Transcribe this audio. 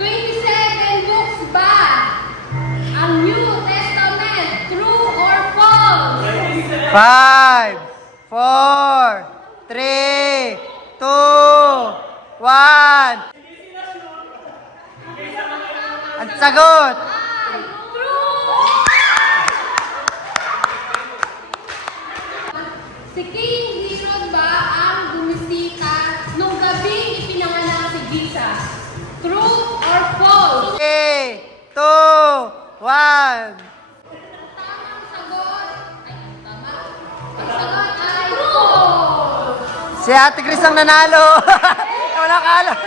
27 books ba ang New Testament? True or false? 5, 4, 3, 2, 1. Ang sagot! Si King Herod ba ang bumisita nung gabing ipinanganak si Jesus? True or false? 3, 2, 1. Tamang sagot ay tama. Ang sagot ay false. Si Ate Chris ang nanalo. Wala ka alam.